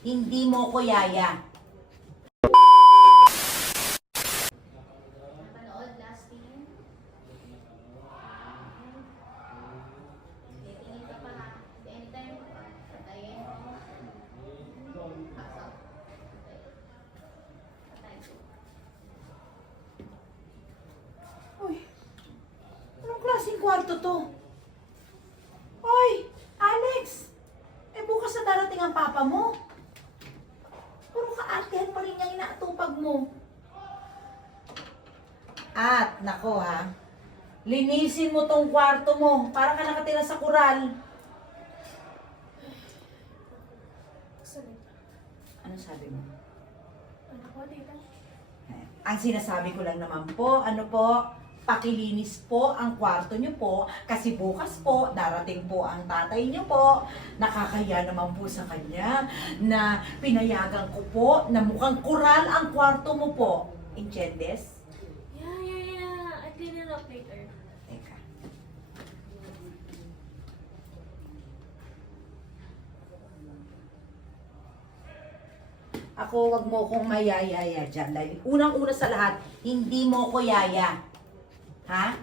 Hindi mo ko yaya. Napanood last scene. Titingin ka pa ha. Anytime, patayin mo. Pasok. Patay. Uy, anong klaseng kwarto to? Hoy, Alex! Eh bukas na darating ang papa mo. Puro kaartehan pa rin niyang inaatupag mo. At, nako ha, linisin mo tong kwarto mo para ka nakatira sa kural. Sabi. Ano sabi mo? Ano po, tita? Ang sinasabi ko lang naman po, ano po, pakilinis po ang kwarto niyo po kasi bukas po, darating po ang tatay niyo po. Nakakaya naman po sa kanya na pinayagan ko po na mukhang kural ang kwarto mo po. Entiendes? Yeah. I clean it up later. Teka. Ako, wag mo kong mayayaya dyan. Dahil unang-una sa lahat, hindi mo ko yaya. Ha?